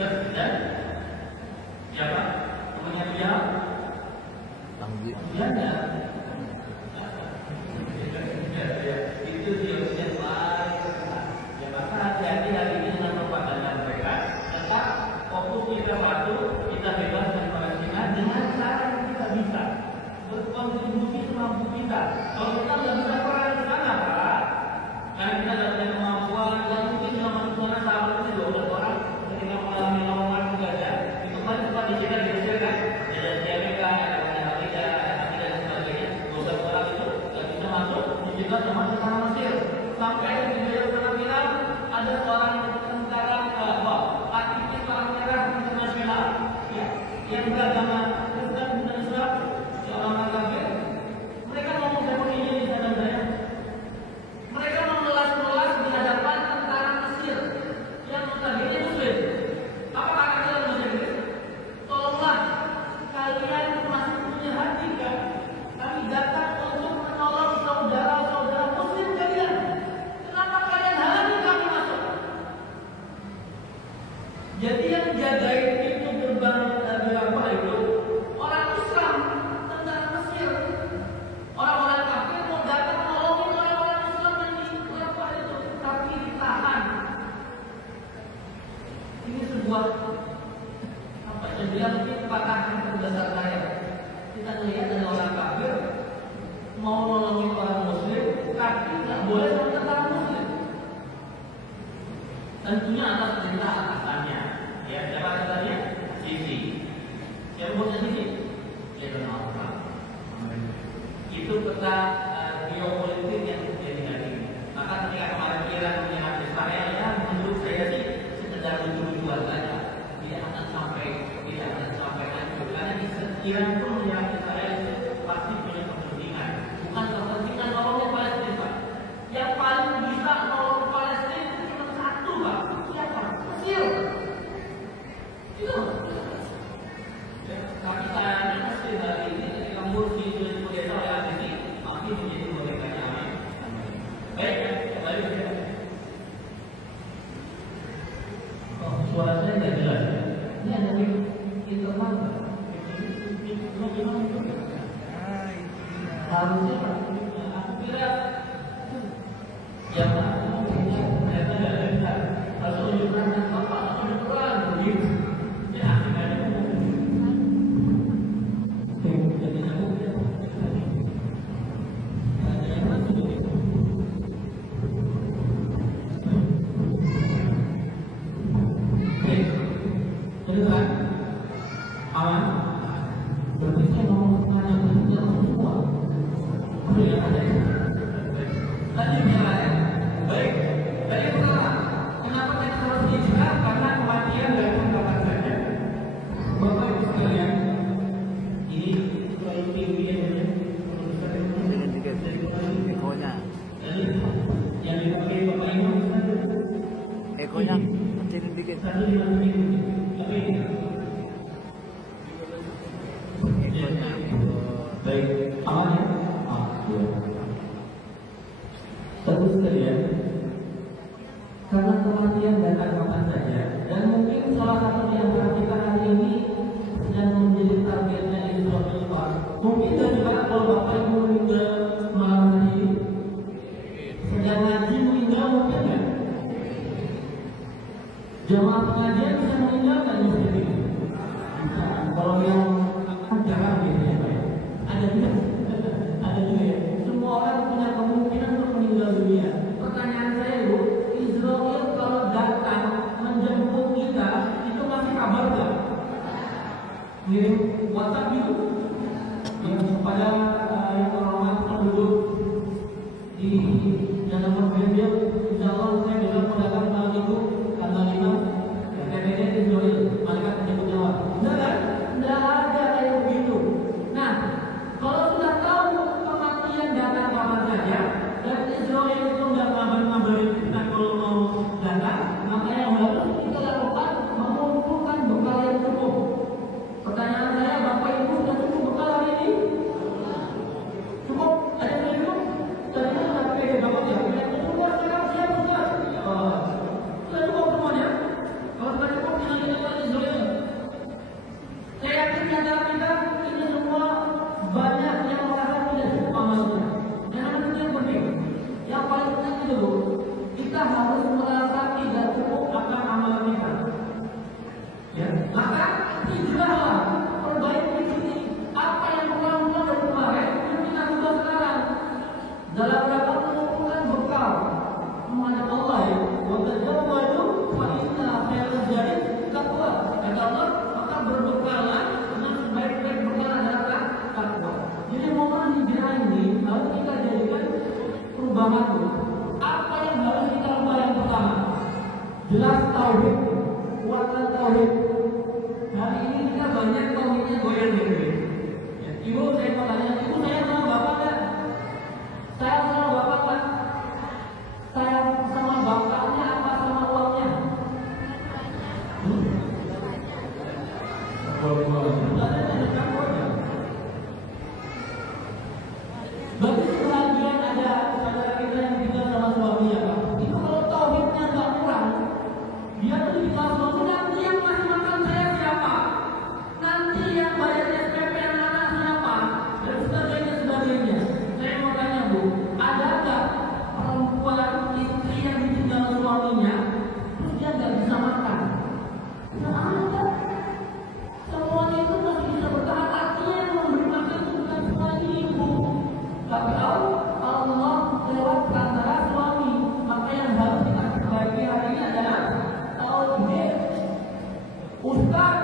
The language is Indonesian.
dan siapa? Temannya dia? Dia ada. Itu dia yang paling besar. Ya maka hati-hati hari ini dengan propaganda mereka. Tetap fokus kita satu, kita bebas dari Palestina dengan cara yang kita bisa berkontribusi semampu kita. Kalau kita nggak bisa perang ke sana, Pak, karena kita nggak punya kemampuan, dan mungkin dalam masuk sana sahabat itu 12 orang ketika mengalami lowongan pekerja, itu kan sempat di kita geser kan, ada CMK, ada Afrika, dan sebagainya. 12 orang itu nggak bisa masuk, juga sama sama Mesir. Sampai di daerah Tanah Merah ada seorang tentara aktivis Tanah Merah internasional, ya, yang beragama Kristen dan Islam, seorang kafir. Mereka mau memperolehnya di sana saya. Mereka memelas-melas di hadapan tentara Mesir yang notabene Muslim. Apa kata kalian bahasa Inggris? Tolonglah, kalian masih punya hati kan? Kami datang untuk menolong saudara-saudara Muslim kalian. Kenapa kalian halangi kami masuk? Jadi yang jagain pintu gerbang apa itu orang Islam, tentara Mesir. Orang-orang kafir mau datang menolongin orang-orang Islam yang di apa itu, tapi ditahan. Ini sebuah apa yang bilang ini patahan terbesar saya. Kita lihat ada orang kafir mau nolongin orang Muslim, tapi nggak boleh sama tentara Muslim. Tentunya atas perintah atasannya. Ya, siapa atasannya? Sisi. Siapa bosnya Sisi? Donald Trump. Itu peta geopolitik yang terjadi hari ini. Maka ketika kemarin Iran menyerang Israel, ya menurut saya sih sekedar lucu-lucuan saja. Tidak akan sampai hancur. Karena Iran pun menyerang Israel itu pasti punya kepentingan. Bukan kepentingan nolongnya Palestina, Pak. Yang paling bisa nolong Palestina itu cuma satu, Pak. Siapa? Mesir. Itu. Tapi sayangnya Mesir hari ini ketika Mursi sudah dikudeta oleh ABD, masih menjadi bonekanya. Baik, kembali ke kita. Oh, suara saya tidak jelas. Ini ada internal. Harusnya aku kira yang ternyata tidak ada. Harus menunjukkan apa ada peran begitu. Ya, tidak ada. Jadi aku ada yang masuk begitu. Oke, terus aman. Berarti saya mau tanya yang semua. Yang ada. Tadi bilang baik. Tadi pertama, kenapa kita harus hijrah? Karena kematian datang kapan saja. Bapak Ibu sekalian, ini selalu tinggi ya, Ekonya. yang dipakai Bapak Ibu Ekonya kecilin dikit. satu 5 menit. Tapi Ekonya. baik, aman ya? Terus sekalian, karena kematian datang kapan saja, dan mungkin salah satu di antara kita hari ini sedang menjadi targetnya Israel, Pak. Mungkin dari kalau Bapak Ibu meninggal malam hari ini, sedang ngaji meninggal mungkin nggak? Jemaah pengajian bisa meninggal nggak di sini? Bisa. Kalau yang jarang biasanya Pak ya. Ada juga. Ada juga ya. Semua orang punya kemungkinan untuk meninggal dunia. Pertanyaan saya Bu, Israel kalau datang menjemput kita, itu masih kabar nggak? Ngirim WhatsApp gitu? Ya, kepada yang terhormat penduduk di dalam Mobil, insya Allah saya juga mau datang tahun itu tanggal 5 TPD Israel, malaikat menjemput nyawa. Enggak kan? Enggak ada kayak begitu. Nah, kalau sudah tahu kematian datang kapan saja, dan Israel itu nggak ngabarin kita kalau mau datang, maka yang harus kita lakukan mengumpulkan bekal yang cukup. Pertanyaan saya, Bapak Ibu sudah cukup bekal hari ini? Cukup? Ada yang cukup? Tadi kan nggak pakai Bapak ya? Sudah, sekarang siap sudah. Allah, maka berbekalah dengan sebaik-baik bekal adalah takwa. Jadi momen hijrah ini harus kita jadikan perubahan itu. Apa yang harus kita ubah yang pertama? Jelas tauhid, kuatkan tauhid. Hari ini kita banyak tauhidnya goyang gitu. Ya, ibu saya mau tanya, ibu saya sama bapak kan? Saya sama bapak kan? Saya sama bapaknya apa sama uangnya? Berarti sebagian ada saudara kita yang tinggal sama suaminya, Pak. Itu kalau tauhidnya nggak kurang, dia tuh ditinggal suami, nanti yang masih makan saya siapa? Nanti yang bayar SPP anak siapa? Dan sebagainya. Saya mau tanya Bu, ada nggak perempuan istri yang ditinggal suaminya, terus dia nggak bisa makan? Nggak ada. Semuanya itu masih bisa bertahan. Artinya yang memberi makan itu bukan suami ibu, tapi Allah lewat perantara suami. Maka yang harus kita perbaiki hari ini adalah tauhid. Ustaz,